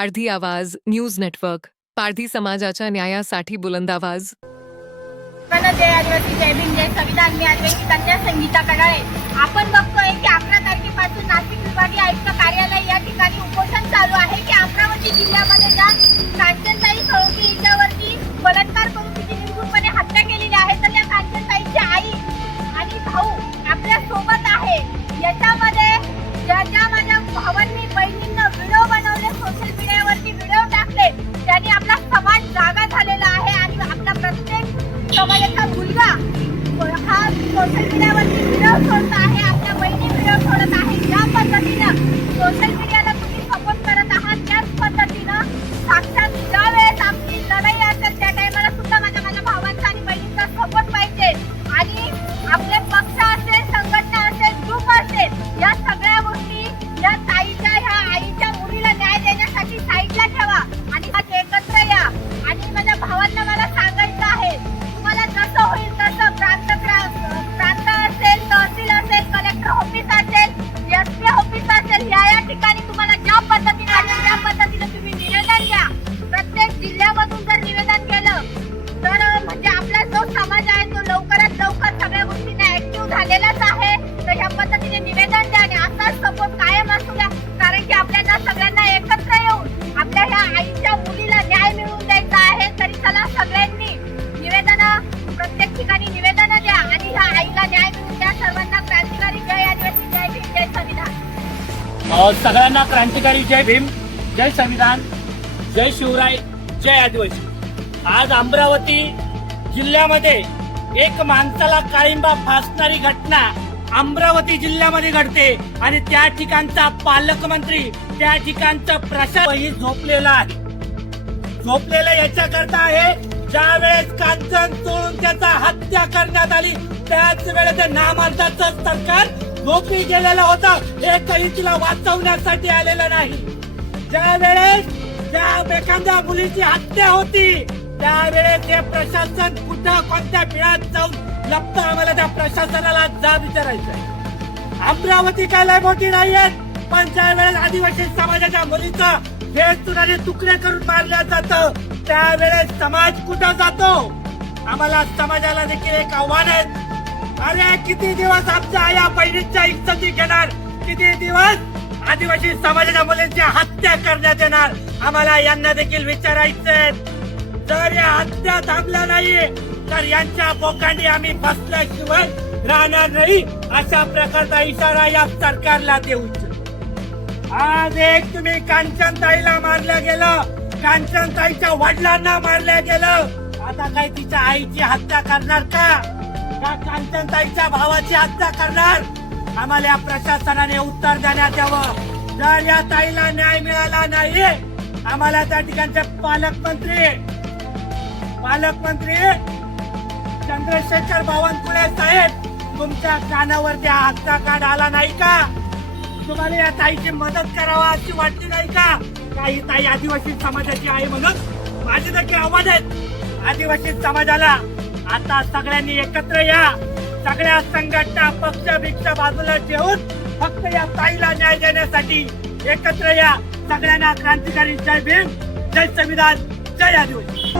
पारधी आवाज news network, पारधी समाजाच्या न्यायासाठी बुलंद आवाज. जय आदिवासी, जय भीम, जय संविधान. मी आदिवासी कन्या संगीता कडाळे. आपण बघतोय की 11 तारखेपासून नाशिक विभागीय आयुक्त कार्यालय या ठिकाणी उपोषण चालू आहे की अमरावती जिल्ह्यामध्ये ज्या कांचनताई सोळंकी हिच्यावरती बलात्कार करून तिची निर्घृणपणे हत्या केलेली आहे, तर त्या कांचनताईची आई आणि भाऊ आपल्या सोबत आहे. याच्यामध्ये ज्या माझ्या भावांनी बहिणींना व्हिडिओ बनवले, सोशल मीडियावरती व्हिडिओ टाकले, त्यांनी आपला समाज जागा झालेला आहे आणि आपला प्रत्येक समाजाचा मुलगा हा सोशल मीडियावरती व्हिडिओ सोडत आहे, आपल्या बहिणी व्हिडिओ सोडत आहे. ज्या पद्धतीनं सोशल मीडियाला तुम्ही सपोर्ट करत आहात, त्याच पद्धतीनं साक्षात ज्या वेळेस आपली लढाई असेल त्या टायमाला सुद्धा माझ्या भावांचा आणि बहिणींचा सपोर्ट पाहिजे. आणि आपले पक्ष असेल, संघटना असेल, ग्रुप असेल, या सगळ्या गोष्टी या ताईच्या ह्या आईच्या मुलीला न्याय देण्यासाठी साईडला ठेवा आणि आज एकत्र या. आणि माझ्या भावांना मला सांगायचं आहे, तुम्हाला जसं होईल तसं प्रांत असेल, तहसील असेल, कलेक्टर ऑफिस असेल, एसपी ऑफिस असेल, या ठिकाणी तुम्हाला ज्या पद्धतीने आणि त्या पद्धतीने तुम्ही निवेदन द्या. प्रत्येक जिल्ह्यामधून जर निवेदन केलं तर म्हणजे आपला जो समाज आहे तो लवकरात लवकर सगळ्या गोष्टींना ऍक्टिव्ह झालेलाच आहे. तर ह्या पद्धतीने निवेदन द्या आणि असाच सपोर्ट कायम असू द्या, कारण की आपल्याला सगळ्यांना एकत्र येऊन आपल्या ह्या आईच्या मुलीला न्याय मिळवून द्यायचा आहे. तरी चला सगळ्यांनी निवेदन प्रत्येक ठिकाणी निवेदन द्या आणि ह्या आईला न्याय मिळवून द्या. सर्वांना क्रांतिकारी जय आदिवासी, जय भीम, जय संविधान. सगळ्यांना क्रांतिकारी जय भीम, जय संविधान, जय शिवराय, जय आदिवासी. आज अमरावती जिल्ह्यामध्ये एक माणसाला काळिंबा फासणारी घटना अमरावती जिल्ह्यामध्ये घडते आणि त्या ठिकाणचा पालकमंत्री, त्या ठिकाणचा प्रशासन झोपलेला आहे. झोपलेलं याच्याकरता आहे, ज्या वेळेस कांचन चोळून त्याचा हत्या करण्यात आली त्याच वेळेस नामर्दाचं सरकार झोपी गेलेलं होतं. एकही तिला वाचवण्यासाठी आलेलं नाही. ज्या वेळेस ज्या एखाद्या मुलीची हत्या होती त्यावेळेस हे प्रशासन कुठं कोणत्या पिळात जाऊन लपतं, आम्हाला त्या प्रशासनाला जाब विचारायचं. अमरावती काय लय मोठी नाहीयेत, पण ज्या वेळेस आदिवासी समाजाच्या मुलीचं भेटून तुकडे करून मारल्या जातं त्यावेळेस समाज कुठं जातो. आम्हाला समाजाला देखील एक आव्हान आहे. अरे किती दिवस आमच्या आया बहिणींच्या इज्जती घेणार, किती दिवस आदिवासी समाजाच्या मुलींची हत्या करण्यात येणार, आम्हाला यांना देखील विचारायचंय. जर या हत्या थांबल्या नाही तर यांच्या बोकांडी आम्ही बसल्याशिवाय राहणार नाही, अशा प्रकारचा इशारा या सरकारला देऊ इच्छितो. आज एक तुम्ही कांचनताईला मारलं गेलं, कांचनताईच्या वडिलांना मारलं गेलं, आता काय तिच्या आईची हत्या करणार का कांचनताईच्या भावाची हत्या करणार? आम्हाला या प्रशासनाने उत्तर देण्यात यावं. जर या ताईला न्याय मिळाला नाही, आम्हाला त्या ठिकाणचे पालकमंत्री चंद्रशेखर बावनकुळे साहेब, तुमच्या कानावरती हत्या कार्ड आला नाही का? तुम्हाला या ताईची मदत करावा अशी वाटली नाही का? काही ताई आदिवासी समाजाची आहे म्हणून माझे देखील आव्हान आहेत आदिवासी समाजाला. आता सगळ्यांनी एकत्र या, सगळ्या संघटना पक्ष भिक्ष बाजूला ठेवून फक्त या ताईला न्याय देण्यासाठी एकत्र या. सगळ्यांना क्रांतिकारी जय भीम, जय संविधान, जय आदिवासी.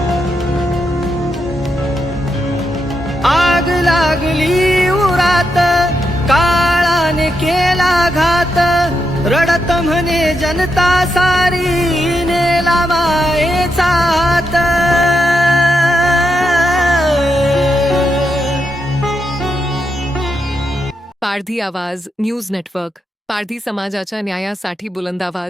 आग लागली उरात, काळाने केला घात, रडत म्हणे जनता सारी, नेला मायेचा हात. पारधी आवाज न्यूज नेटवर्क, पारधी समाजाच्या न्यायासाठी बुलंद आवाज.